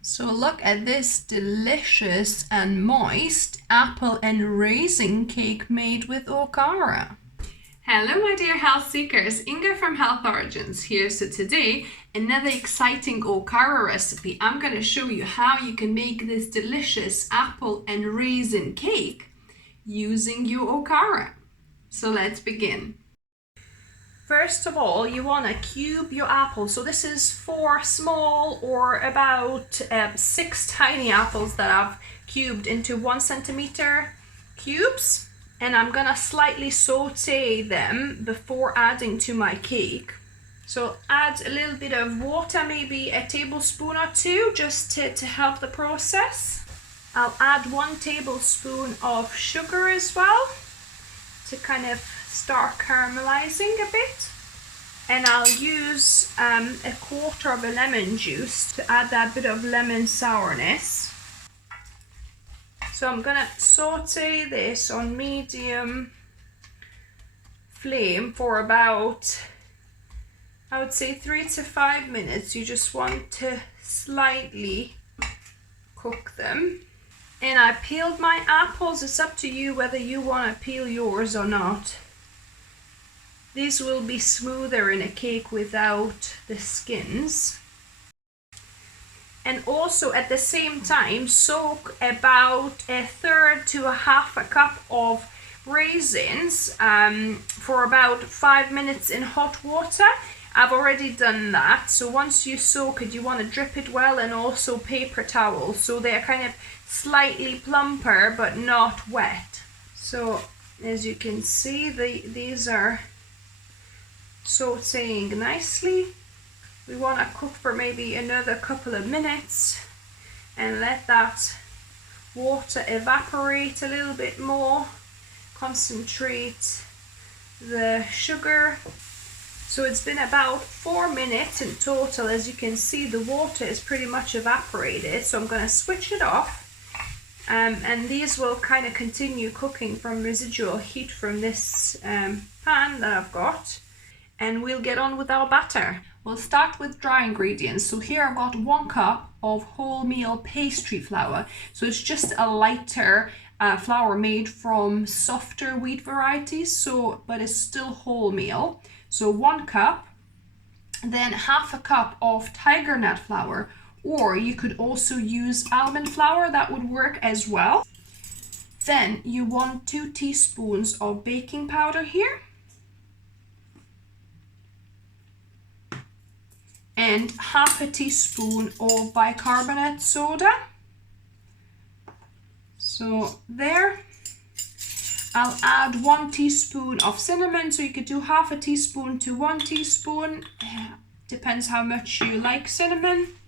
So look at this delicious and moist apple and raisin cake made with Okara. Hello my dear health seekers, Inga from Health Origins here. So today, another exciting Okara recipe. I'm going to show you how you can make this delicious apple and raisin cake using your Okara. So let's begin. First of all, you want to cube your apple. So this is 4 small or about 6 tiny apples that I've cubed into 1 centimeter cubes. And I'm gonna slightly saute them before adding to my cake. So add a little bit of water, maybe a tablespoon or 2, just to help the process. I'll add 1 tablespoon of sugar as well to kind of start caramelizing a bit. And I'll use a quarter of a lemon juice to add that bit of lemon sourness. So I'm gonna saute this on medium flame for about, I would say 3 to 5 minutes. You just want to slightly cook them. And I peeled my apples. It's up to you whether you want to peel yours or not. These will be smoother in a cake without the skins. And also at the same time soak about 1/3 to 1/2 cup of raisins for about 5 minutes in hot water. I've already done that. So once you soak it, you want to drip it well, and also paper towel so they're kind of slightly plumper but not wet. So as you can see, these are sauteing nicely. We want to cook for maybe another couple of minutes and let that water evaporate a little bit more. Concentrate the sugar. So it's been about 4 minutes in total. As you can see, the water is pretty much evaporated. So I'm going to switch it off. And these will kind of continue cooking from residual heat from this pan that I've got. And we'll get on with our batter. We'll start with dry ingredients. So here I've got 1 cup of wholemeal pastry flour. So it's just a lighter flour made from softer wheat varieties, but it's still wholemeal. So 1 cup, then 1/2 cup of tigernut flour, or you could also use almond flour, that would work as well. Then you want 2 teaspoons of baking powder here. And 1/2 teaspoon of bicarbonate soda. So there. I'll add 1 teaspoon of cinnamon, so you could do 1/2 teaspoon to 1 teaspoon. Depends how much you like cinnamon.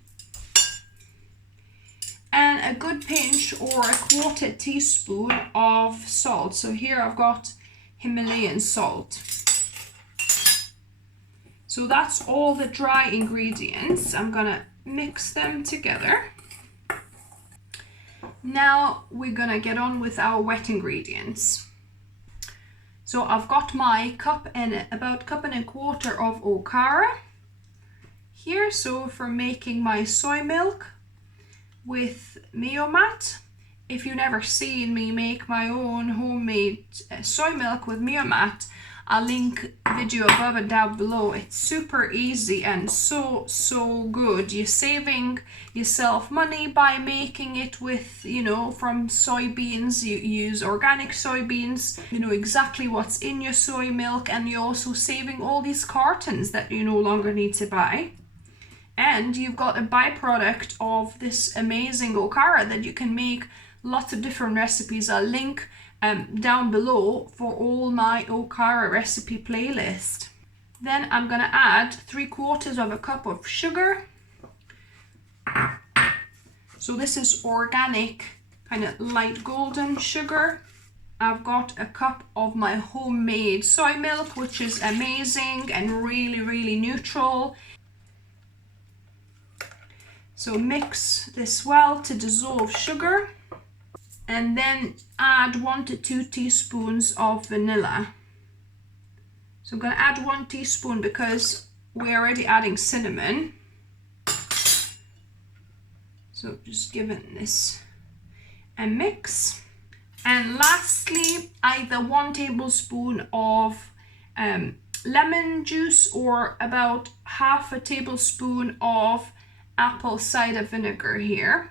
And a good pinch or 1/4 teaspoon of salt. So here I've got Himalayan salt. So that's all the dry ingredients. I'm gonna mix them together. Now we're gonna get on with our wet ingredients. So I've got my cup and about 1.25 cups of Okara here. So for making my soy milk with Meomat. If you've never seen me make my own homemade soy milk with Meomat, I'll link video above and down below. It's super easy and so good. You're saving yourself money by making it with, from soybeans. You use organic soybeans. You know exactly what's in your soy milk, and you're also saving all these cartons that you no longer need to buy. And you've got a byproduct of this amazing Okara that you can make lots of different recipes. I'll link down below for all my Okara recipe playlist. Then I'm gonna add 3/4 cup of sugar. So this is organic, kind of light golden sugar. I've got a cup of my homemade soy milk, which is amazing and really neutral. So mix this well to dissolve sugar. And then add 1 to 2 teaspoons of vanilla. So I'm going to add 1 teaspoon because we're already adding cinnamon. So just giving this a mix. And lastly, either 1 tablespoon of lemon juice or about half a tablespoon of apple cider vinegar here.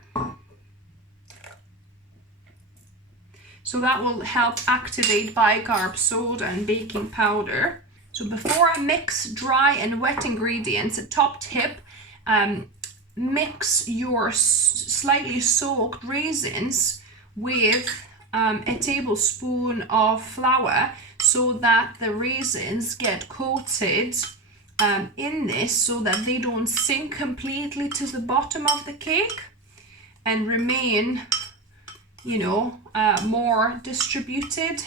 So that will help activate bicarb soda and baking powder. So before I mix dry and wet ingredients, a top tip, mix your slightly soaked raisins with a tablespoon of flour so that the raisins get coated in this so that they don't sink completely to the bottom of the cake and remain, you know, more distributed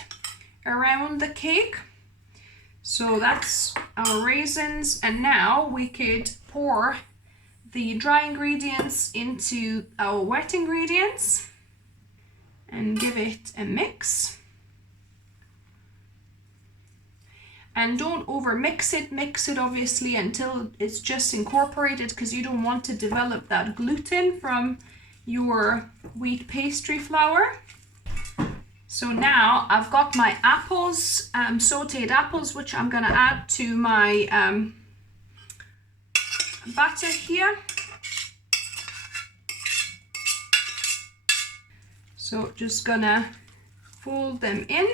around the cake. So that's our raisins, and now we could pour the dry ingredients into our wet ingredients and give it a mix. And don't over mix it obviously until it's just incorporated, because you don't want to develop that gluten from your wheat pastry flour. So now I've got my apples, sauteed apples, which I'm gonna add to my batter here. So just gonna fold them in,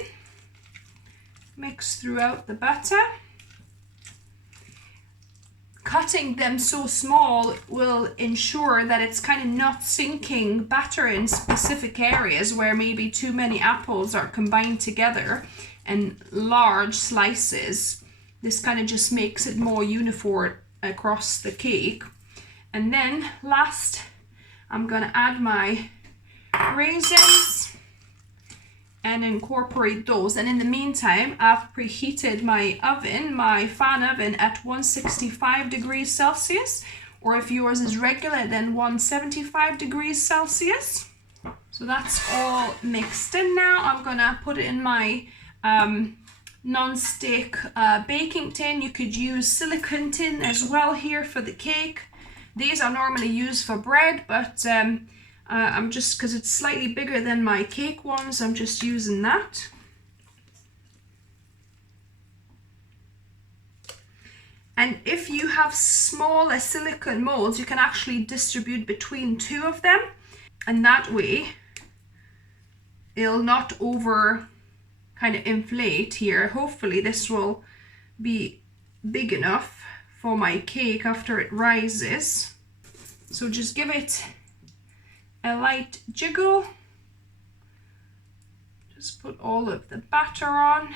mix throughout the batter. Cutting them so small will ensure that it's kind of not sinking batter in specific areas where maybe too many apples are combined together and large slices. This kind of just makes it more uniform across the cake. And then last, I'm gonna add my raisins and incorporate those. And in the meantime, I've preheated my oven, my fan oven, at 165 degrees Celsius, or if yours is regular, then 175 degrees Celsius. So that's all mixed in now. I'm gonna put it in my non-stick baking tin. You could use silicone tin as well here for the cake. These are normally used for bread, but I'm just, because it's slightly bigger than my cake ones, I'm just using that. And if you have smaller silicone molds, you can actually distribute between 2 of them, and that way it'll not over kind of inflate here. Hopefully this will be big enough for my cake after it rises. So just give it a light jiggle. Just put all of the batter on,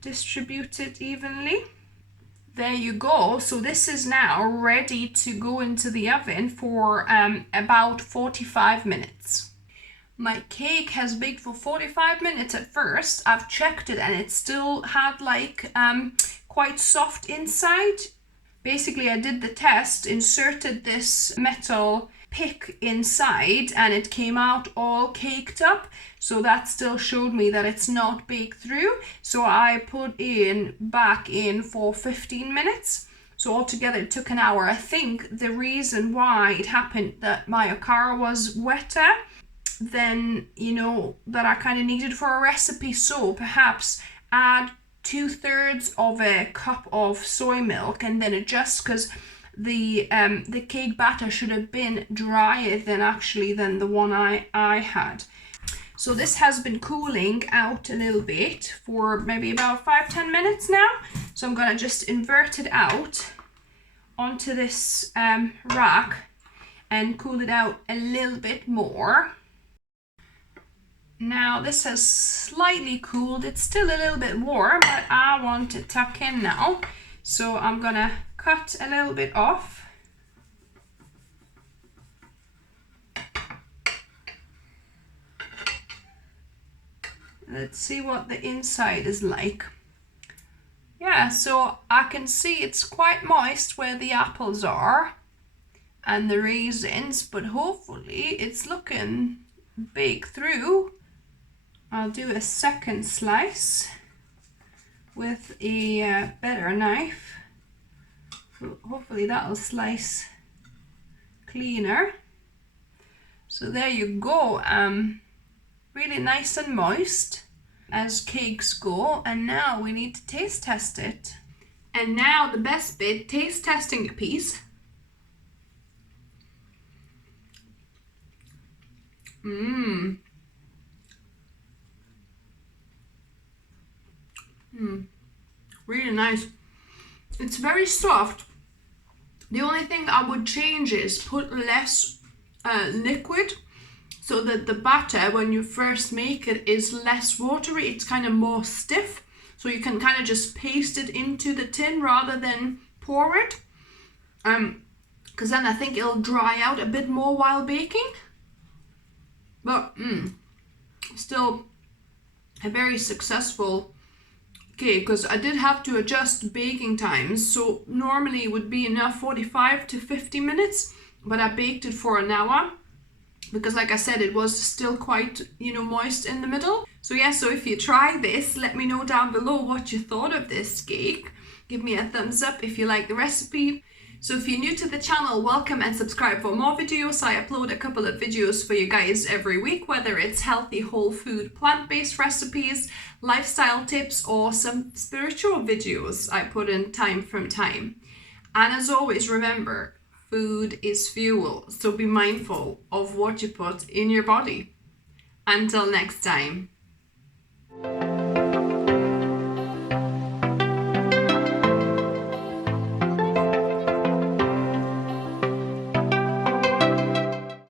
distribute it evenly. There you go. So this is now ready to go into the oven for about 45 minutes. My cake has baked for 45 minutes at first. I've checked it and it still had like quite soft inside. Basically, I did the test, inserted this metal pick inside, and it came out all caked up. So that still showed me that it's not baked through. So I put in back in for 15 minutes. So altogether it took an hour. I think the reason why it happened that my Okara was wetter than, you know, that I kind of needed for a recipe. So perhaps add 2/3 of a cup of soy milk and then adjust, because the cake batter should have been drier than the one I had. So this has been cooling out a little bit for maybe about 5-10 minutes now. So I'm gonna just invert it out onto this rack and cool it out a little bit more. Now this has slightly cooled. It's still a little bit warm, but I want to tuck in now. So I'm gonna cut a little bit off. Let's see what the inside is like. Yeah, so I can see it's quite moist where the apples are and the raisins, but hopefully it's looking baked through. I'll do a second slice with a better knife. Hopefully that'll slice cleaner. So there you go, really nice and moist as cakes go, and now we need to taste test it. And now the best bit, taste testing a piece. Really nice. It's very soft. The only thing I would change is put less liquid, so that the batter, when you first make it, is less watery. It's kind of more stiff, so you can kind of just paste it into the tin rather than pour it, because then I think it'll dry out a bit more while baking. But still a very successful cake, because I did have to adjust baking times. So normally it would be enough 45 to 50 minutes, but I baked it for an hour because, like I said, it was still quite, moist in the middle. So yeah, so if you try this, let me know down below what you thought of this cake. Give me a thumbs up if you like the recipe. So if you're new to the channel, welcome and subscribe for more videos. I upload a couple of videos for you guys every week, whether it's healthy, whole food, plant-based recipes, lifestyle tips, or some spiritual videos I put in time from time. And as always, remember, food is fuel, so be mindful of what you put in your body. Until next time.